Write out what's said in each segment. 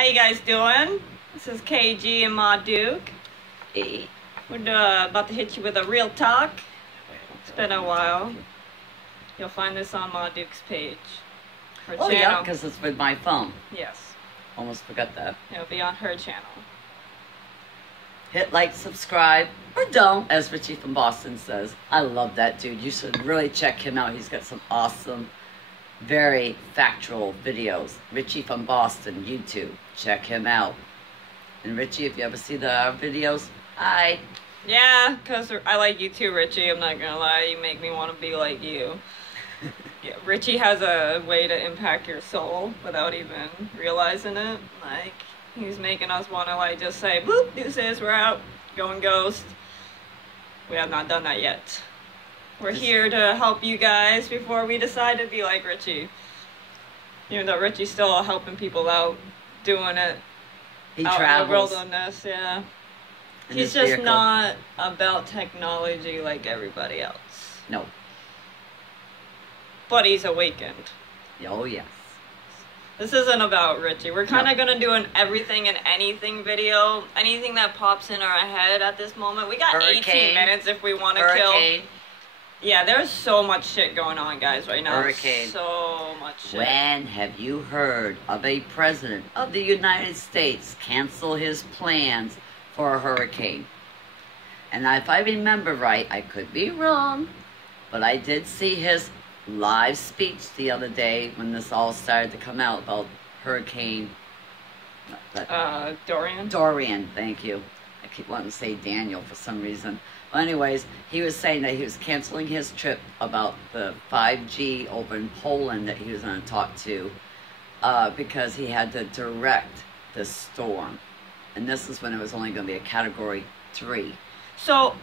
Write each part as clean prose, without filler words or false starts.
How you guys doing? This is KG and MaDuke. Hey. We're about to hit you with a real talk. It's been a while. You'll find this on MaDuke's page. Her channel. Yeah, because it's with my phone. Yes. Almost forgot that. It'll be on her channel. Hit like, subscribe, or don't, as Richie from Boston says. I love that dude. You should really check him out. He's got some awesome, very factual videos. Richie from Boston, YouTube. Check him out. And Richie, if you ever see the videos, hi. Yeah, because I like you too, Richie. I'm not going to lie. You make me want to be like you. Yeah, Richie has a way to impact your soul without even realizing it. Like, he's making us want to, like, just say, boop, deuces, we're out, going ghost. We have not done that yet. We're here to help you guys before we decide to be like Richie. Even though Richie's still helping people out, doing it. He out travels. in the wilderness, yeah. In He's his just vehicle. not about technology like everybody else. No. But he's awakened. Oh, yes. This isn't about Richie. We're kind of No. going to do an everything and anything video. Anything that pops in our head at this moment. We got 18 minutes if we want to kill. Hurricane. Yeah, there's so much shit going on, guys, right now. Hurricane. So much shit. When have you heard of a president of the United States cancel his plans for a hurricane? And if I remember right, I could be wrong, but I did see his live speech the other day when this all started to come out about Hurricane Dorian? Dorian, thank you. I keep wanting to say Daniel for some reason. Well, anyways, he was saying that he was canceling his trip about the 5G over in Poland that he was going to talk to because he had to direct the storm. And this is when it was only going to be a Category 3. So,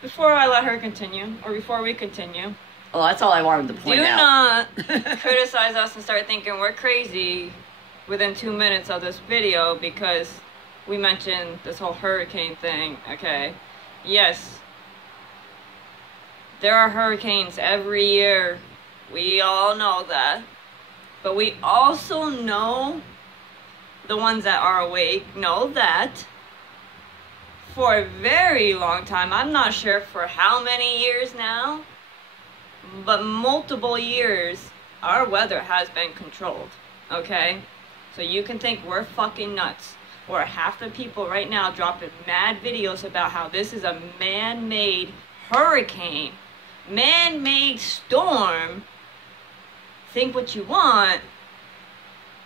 before I let her continue, or before we continue, Well, that's all I wanted to point out. do not criticize us and start thinking we're crazy within 2 minutes of this video because we mentioned this whole hurricane thing, okay? Yes, there are hurricanes every year. We all know that. But we also know, the ones that are awake know that for a very long time, I'm not sure for how many years now, but multiple years, our weather has been controlled, okay? So you can think we're fucking nuts. Or half the people right now dropping mad videos about how this is a man-made hurricane, man-made storm. Think what you want.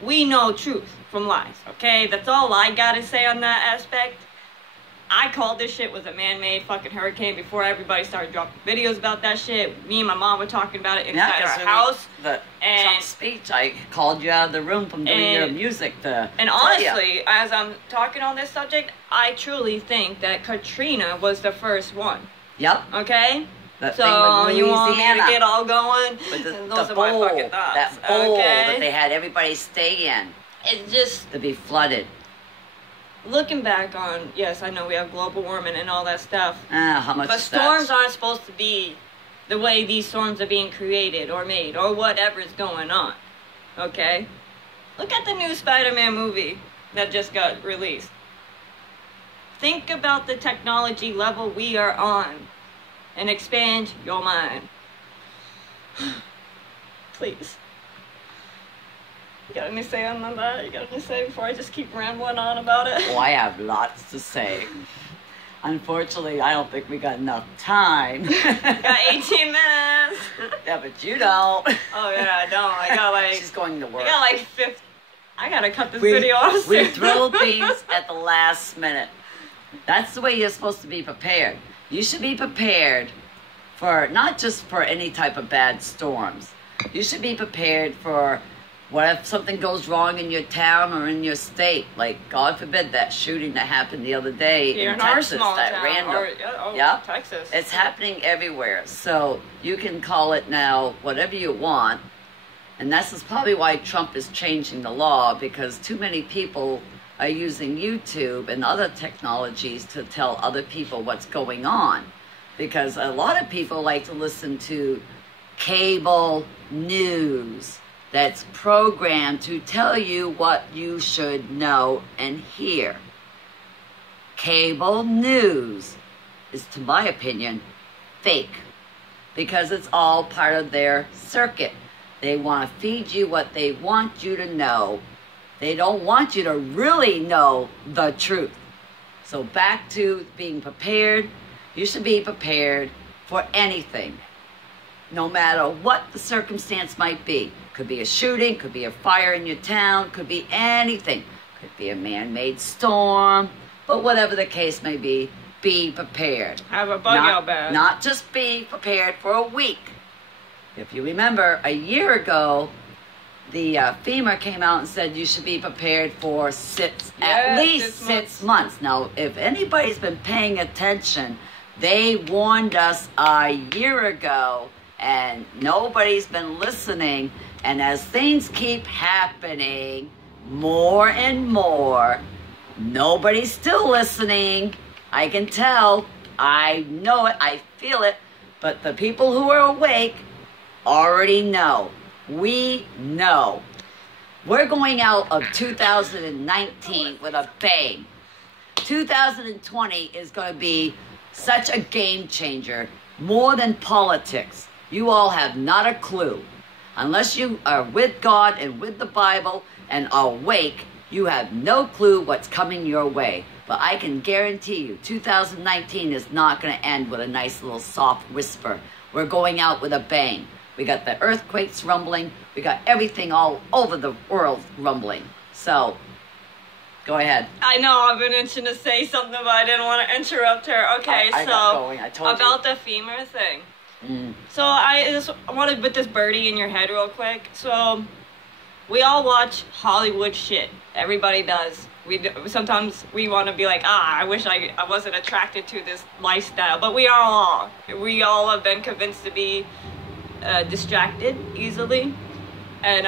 We know truth from lies, okay? That's all I gotta say on that aspect. I called this shit was a man-made fucking hurricane before everybody started dropping videos about that shit. Me and my mom were talking about it inside our house. The and Trump speech, I called you out of the room from doing your music to And honestly, as I'm talking on this subject, I truly think that Katrina was the first one. Yep. Okay? That So thing with you want me to Louisiana. get all going? With Those the are my bowl, fucking thoughts. that bowl okay? that they had everybody stay in It's just to be flooded. looking back on, yes, I know we have global warming and all that stuff. How much But is that? storms aren't supposed to be the way these storms are being created or made or whatever's going on. Okay? Look at the new Spider-Man movie that just got released. Think about the technology level we are on and expand your mind. Please. You got anything to say on that? You got anything to say before I just keep rambling on about it? Oh, I have lots to say. Unfortunately, I don't think we got enough time. Got 18 minutes. Yeah, but you don't. Oh yeah, I don't. I got like She's going to work. I got like 50. I gotta cut this video off. We soon. throw things at the last minute. That's the way you're supposed to be prepared. You should be prepared for not just for any type of bad storms. You should be prepared for what if something goes wrong in your town or in your state. Like, God forbid, that shooting that happened the other day Here in our Texas, small that town, random. or, Yep. Texas. It's happening everywhere. So you can call it now whatever you want. And this is probably why Trump is changing the law, because too many people are using YouTube and other technologies to tell other people what's going on. Because a lot of people like to listen to cable news. that's programmed to tell you what you should know and hear. Cable news is, to my opinion, fake, because it's all part of their circuit. They want to feed you what they want you to know. They don't want you to really know the truth. So back to being prepared. You should be prepared for anything, no matter what the circumstance might be. Could be a shooting, could be a fire in your town, could be anything. Could be a man-made storm, but whatever the case may be prepared. Have a bug out bag. Not just be prepared for a week. If you remember, a year ago, the FEMA came out and said you should be prepared for at least 6 months. Now, if anybody's been paying attention, they warned us a year ago, and nobody's been listening. And as things keep happening more and more, nobody's still listening. I can tell. I know it. I feel it. But the people who are awake already know. We know. We're going out of 2019 with a bang. 2020 is going to be such a game changer, more than politics. You all have not a clue. Unless you are with God and with the Bible and awake, you have no clue what's coming your way. But I can guarantee you, 2019 is not going to end with a nice little soft whisper. We're going out with a bang. We got the earthquakes rumbling. We got everything all over the world rumbling. So, go ahead. I know, I've been itching to say something, but I didn't want to interrupt her. Okay, I got going. I told about the FEMA thing. Mm. So, I just want to put this birdie in your head real quick. So, we all watch Hollywood shit. Everybody does. Sometimes we want to be like, I wish I wasn't attracted to this lifestyle. But we all have been convinced to be distracted easily. And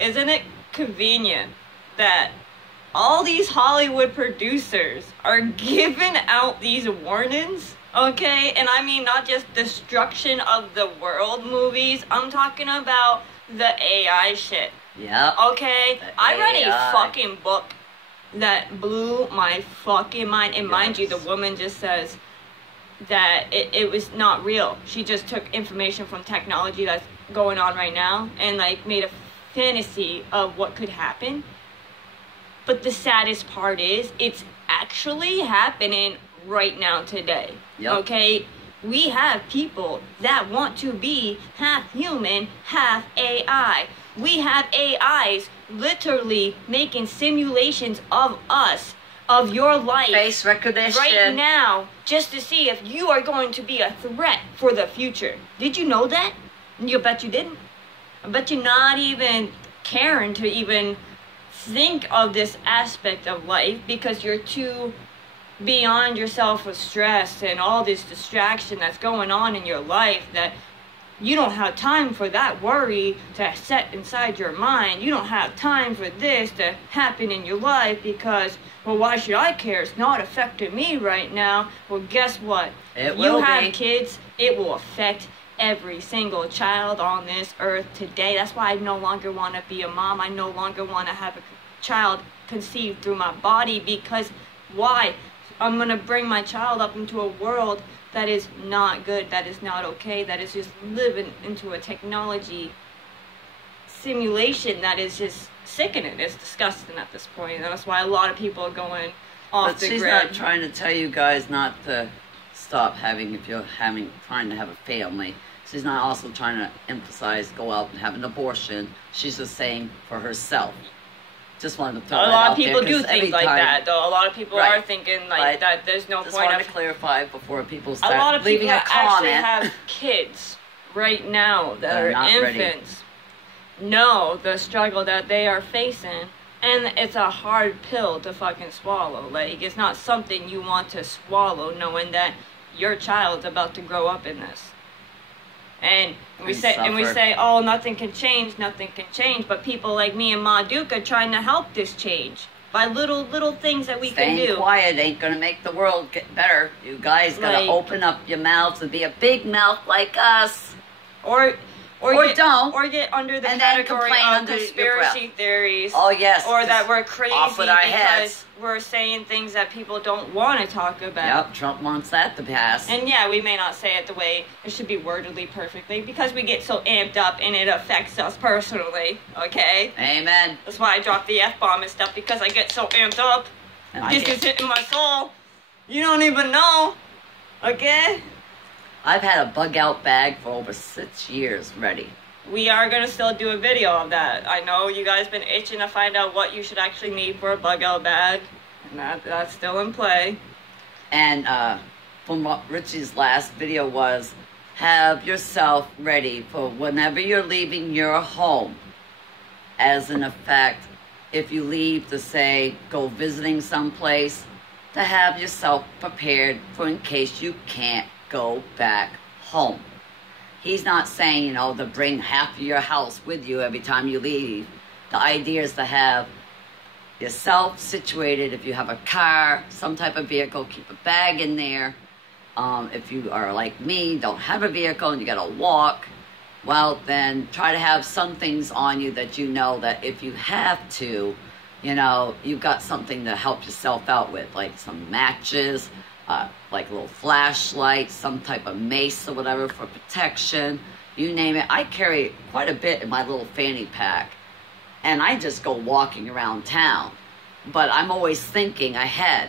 isn't it convenient that all these Hollywood producers are giving out these warnings? Okay, and I mean not just destruction of the world movies, I'm talking about the AI shit. Yeah. Okay, I read a fucking book that blew my fucking mind, and mind you, the woman just says that it was not real. She just took information from technology that's going on right now and like made a fantasy of what could happen. But the saddest part is it's actually happening right now today. Yep. Okay? We have people that want to be half human, half AI. We have AIs literally making simulations of us, of your life, face recognition right now, just to see if you are going to be a threat for the future. Did you know that? You bet you didn't. I bet you're not even caring to even think of this aspect of life because you're too beyond yourself with stress and all this distraction that's going on in your life that you don't have time for that worry to set inside your mind. You don't have time for this to happen in your life because, well, why should I care? It's not affecting me right now. Well, guess what? It will you have be. kids, it will affect every single child on this earth today. That's why I no longer want to be a mom. I no longer want to have a child conceived through my body because why? I'm going to bring my child up into a world that is not good, that is not okay, that is just living into a technology simulation that is just sickening. It's disgusting at this point. And that's why a lot of people are going off the grid. But she's not trying to tell you guys not to stop having, if you're trying to have a family. She's not also trying to emphasize go out and have an abortion. She's just saying for herself. Just wanted to throw that out there. A lot of people do think like that, though. A lot of people are thinking like that. There's no point. Just wanted to clarify before people start leaving a comment. A lot of people actually have kids right now that are infants. Know the struggle that they are facing, and it's a hard pill to fucking swallow. Like it's not something you want to swallow, knowing that your child's about to grow up in this. And we say, oh, nothing can change, but people like me and MaDuke are trying to help this change by little things that we can do. Staying quiet ain't gonna make the world get better. You guys gotta open up your mouths and be a big mouth like us. Or Or don't. Or get under the And then category complain of under your conspiracy theories. Oh, yes. Or that we're crazy off with our because heads. we're saying things that people don't want to talk about. Yep, Trump wants that to pass. And yeah, we may not say it the way it should be wordedly perfectly because we get so amped up and it affects us personally, okay? Amen. That's why I drop the F-bomb and stuff because I get so amped up. And This is hitting my soul. You don't even know, okay? I've had a bug out bag for over 6 years ready. We are going to still do a video of that. I know you guys been itching to find out what you should actually need for a bug out bag. And that's still in play. And from what Richie's last video was, have yourself ready for whenever you're leaving your home. As in effect, if you leave to say, go visiting someplace, to have yourself prepared for in case you can't go back home. He's not saying, you know, to bring half of your house with you every time you leave. The idea is to have yourself situated. If you have a car, some type of vehicle, keep a bag in there. If you are like me, don't have a vehicle and you gotta walk, well, then try to have some things on you that you know that if you have to, you know, you've got something to help yourself out with, like some matches, like a little flashlight, some type of mace or whatever for protection, you name it. I carry quite a bit in my little fanny pack, and I just go walking around town. But I'm always thinking ahead,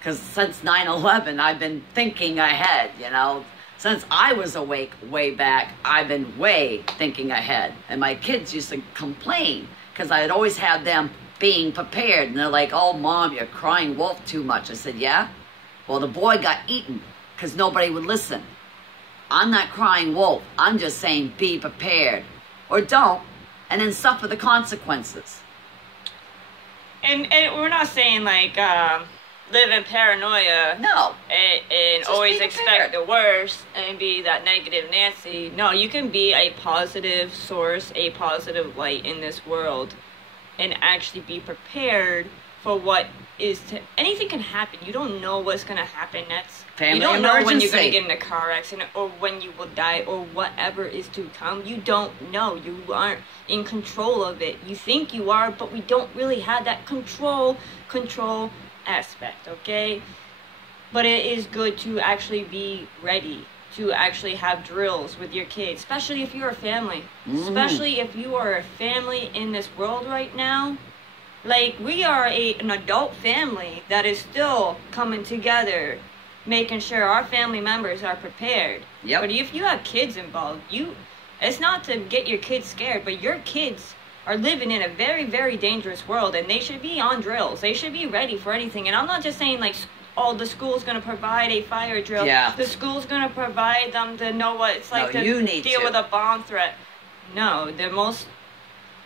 because since 9/11, I've been thinking ahead, you know. Since I was awake way back, I've been way thinking ahead. And my kids used to complain, because I'd always have them being prepared. And they're like, oh, Mom, you're crying wolf too much. I said, yeah? Well, the boy got eaten because nobody would listen. I'm not crying wolf. I'm just saying be prepared. Or don't, and then suffer the consequences. And we're not saying, like, live in paranoia. No. And Just always be expect prepared. the worst and be that negative Nancy. No, you can be a positive source, a positive light in this world, and actually be prepared for what is to... Anything can happen. You don't know what's going to happen next. Family you don't know when you're going emergency. to get in a car accident or when you will die or whatever is to come. You don't know. You aren't in control of it. You think you are, but we don't really have that control aspect, okay? But it is good to actually be ready, to actually have drills with your kids, especially if you're a family. Especially if you are a family in this world right now. Like, we are an adult family that is still coming together, making sure our family members are prepared. Yep. But if you have kids involved, it's not to get your kids scared, but your kids are living in a very, very dangerous world, and they should be on drills. They should be ready for anything. And I'm not just saying, like, oh, the school's going to provide a fire drill. Yeah. The school's going to provide them to know what it's like No, to you need deal to. with a bomb threat. No,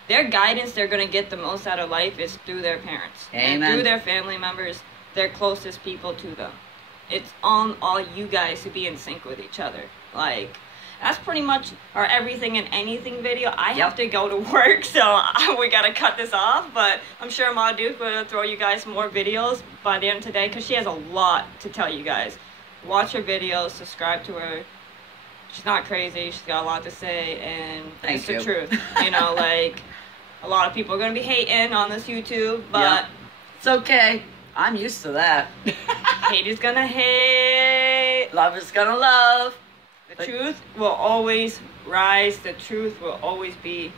their guidance they're going to get the most out of life is through their parents. Amen. And through their family members, their closest people to them. It's on all you guys to be in sync with each other. Like, that's pretty much our everything and anything video. I have to go to work, so we got to cut this off. But I'm sure MaDuke will throw you guys more videos by the end of today because she has a lot to tell you guys. Watch her videos, subscribe to her. She's not crazy. She's got a lot to say, and it's the truth. You know, like, a lot of people are going to be hating on this YouTube, but it's okay. I'm used to that. hate is going to hate. Love is gonna love. The truth will always rise. The truth will always be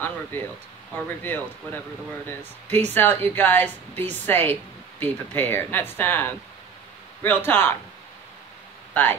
unrevealed or revealed, whatever the word is. Peace out, you guys. Be safe. Be prepared. Next time, real talk. Bye.